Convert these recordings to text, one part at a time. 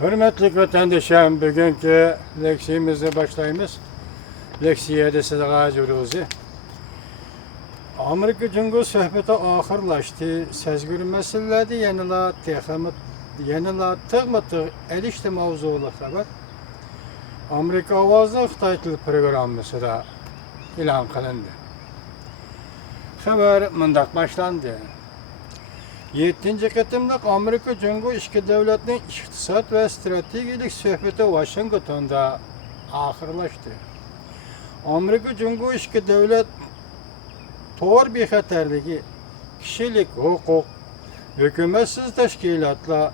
Hürmetli vatandaşlarım, bugünkü leksiyemizi başlayımız. Leksiye de size gajuruz. Amerika Cumhur söhbeti ahırlaştı. Sezgür meselelerde yanıla tığmatı elişti mavzulu haber. Amerika Avazı Xitay Tili programısı da ilan kılındı. Haber mındak başlandı. 7. kıtımlık Amerika Cumhur İşki Devleti'nin iktisat ve stratejik söhbeti Washington'da ahırlaştı. Amerika Cumhur İşki Devlet Tor bir xatarligi, kişilik hukuk, hükümetsiz teşkilatla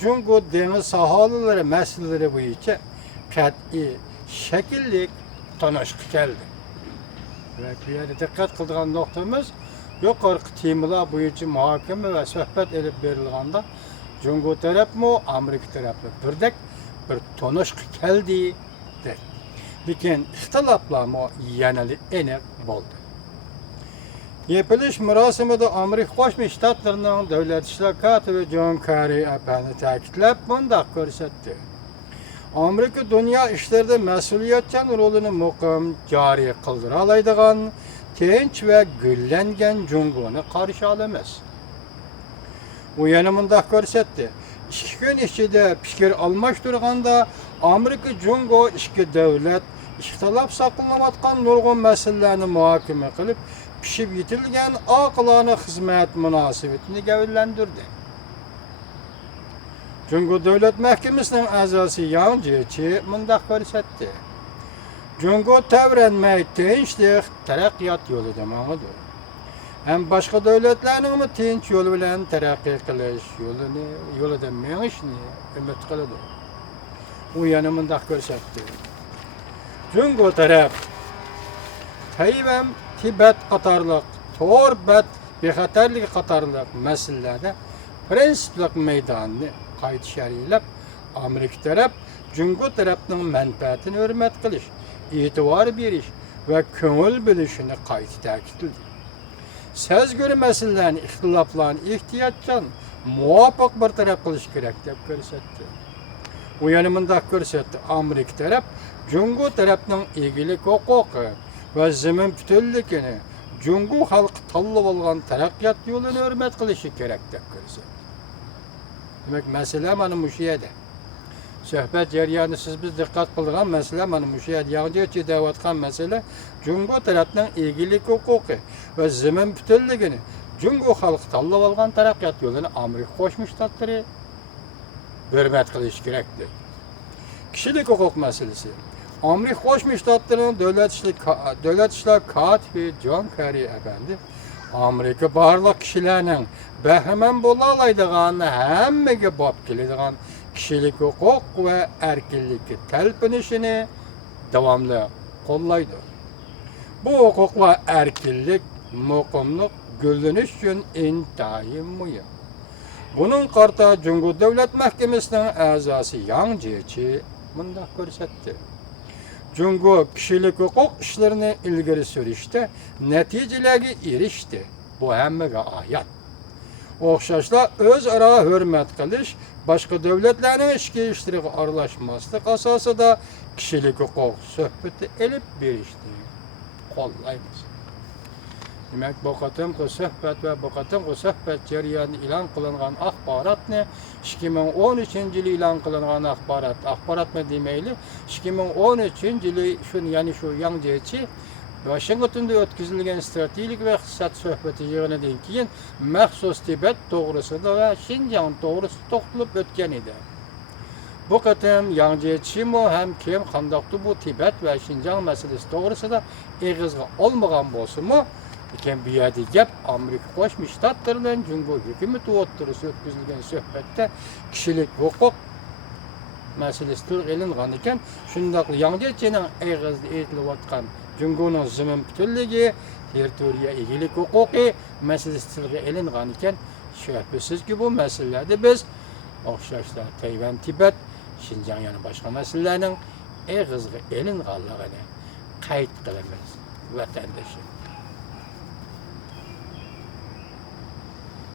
Cumhur deniz sahalıları meseleleri boyunca kat'i şekillik tanışık geldi. Ve bir yerde dikkat kıldığın noktamız yukarı temalar boyunca muhakeme ve sohbet edip verilganda Cumhur taraf mı, Amerika tarafı birdek bir tanışık geldi der. Lakin ihtilaflar mı yanılı enek oldu. Yapılış murasimede Amerika Koşmuş Ştatlarının Devlet İşler Katibi John Kerry efendi ta'kidlab bunda görsetti. Amerika dünya işlerde mesuliyetçan rolünü muqim cari kıldıra alaydigan, tinch ve güllengen Cumhur'unu karşı alamaz. Bu yanımında görsetti. 2 gün içinde fikir almıştırganda Amerika Cumhur işki devlet ihtilaf saklanmayotgan nurgun meselelerini muhakeme kılıp pişip yetilgen aqlana hizmet münasebetini gavurlandirdi. Cumhur Devlet Mahkemesi'nin azası Yangjechi mındaq görsetti. Cumhur tevrenmeyi tinchlik teraqqiyat yolu demağıdır. Hem başka devletlerinin mi tinch yolu bilen terakki kılış yolu demeğişini ümit kılıdır. Bu yana mındaq görsetti. Cumhur taraf Tayvan, Tibet qatarlıq, Torbet, bexatarlik qatarlıq meselelerde prensiplik meydanını qayt şərilib, Amerika taraf, Cumhur tarafının menfaatini hürmet qilish, itibar beriş ve köngül bilişini qayt ta'kidledi. Sezgörü meselelerini, ihtilaflarını ihtiyatcan muvaffaq bir taraf qilish kerak deb görsetdi. Bu yanımında görsetti, Amerika taraf, Cumhur tarafının egilik hukuku ve zemin bütünlükini Cumhur halkı tanlab olgan taraqqiyat yolunu hürmet qilishi kerak deb görsetti. Demek mesele mana mushu yerda. Söhbet jarayoni siz biz diqqat qilgan mesele mana mushu yerda. Yangjechi deyotgan mesele Cumhur tarafının egilik hukuku ve zemin bütünlükini Cumhur halkı tanlab olgan taraqqiyat yolunu Amerika Qo'shma Shtatlari hürmet qilishi kerakdir. Kişilik hukuk meselesi. Amerika Qo'shma Shtatlarining Devlet İşler Katibi John Kerry efendi Amerika barliq kishilarning bahramand bo'la oladiganini hammaga bop keladigan kishilik huquq va erkinlikka talpinishini davomli qo'llaydi. Bu huquq va erkinlik muqimlik gullanish uchun intayin muhim. Bunun qarta Cumhur Devlet Mahkemesi'nin a'zosi Yangjechi bundaq ko'rsatdi. Cumhur kişilik hukuk işlerini ilgari sürüşte neticelerge erişti. Bu hammaga ayat. O'xshashla o'zaro hurmat qilish, başka devletlerinin ichki ishlariga aralashmaslik asosida kişilik hukuk suhbati elib berishni qo'llaymiz. Demek bu qatimki suhbat ve bu qatimki suhbat jarayonida e'lon qilingan axborotni 2013-yil e'lon qilingan axborot mı demeyli 2013-yili yani şu Yangjechi Washington'da o'tkazilgan stratejik ve iqtisod suhbati yig'inidan keyin maxsus Tibet to'g'risida va Xinjiang to'g'risida to'xtalib o'tgan edi. Bu qatim Yangjechi hem kim qandoqdi bu Tibet ve Xinjiang meselesi to'g'risida eg'izga olmagan bo'lsa-mu, lekin bu yerda gap Amerika Qo'shma Shtatlarining Cumhur hukumati o'rtasida o'tkazilgan suhbatda kishilik huquq meselesi turib elingan ekan, shundoq Yangjechining eg'izda aytilayotgan Cumhurning zemin bütünlüğü, territoriya egilik huquqi meselesi tilga elingan ekan, shubhasizki bu meselelerde biz o'xshashla Tayvan, Tibet, Xinjiang yana boshqa masalalarning eg'izga elinganligini qayd qilamiz vatandoshlar.